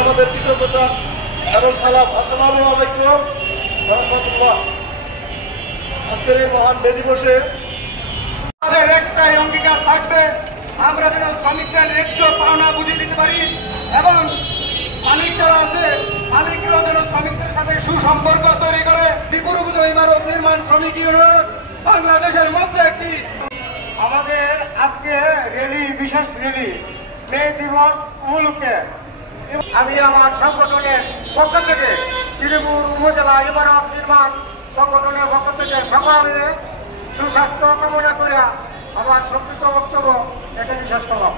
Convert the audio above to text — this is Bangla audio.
আমাদের কৃতজ্ঞতা এবং সালাম। আসসালামু আলাইকুম ওয়া রাহমাতুল্লাহ। আজকের এই মহান দিবসে আমাদের একটাই অঙ্গীকার থাকবে, আমরা যেন শ্রমিকদের ন্যায্য পাওনা বুঝিয়ে দিতে পারি এবং মালিক যারা আছে মালিকরাও যেন শ্রমিকদের সাথে সুসম্পর্ক তৈরি করে। ত্রিপুর উপজেলা ইমারত নির্মাণ শ্রমিক ইউনিয়ন বাংলাদেশের মধ্যে একটি আমাদের আজকে র্যালি, বিশেষ র্যালি মে দিবস উপলক্ষে আমি আমার সংগঠনের পক্ষ থেকে শ্রীপুর উপজেলা ইমারত নির্মাণ সংগঠনের পক্ষ থেকে সকলে সুস্বাস্থ্য কামনা করে আমার সংক্ষিপ্ত বক্তব্য এখানে শেষ করলাম।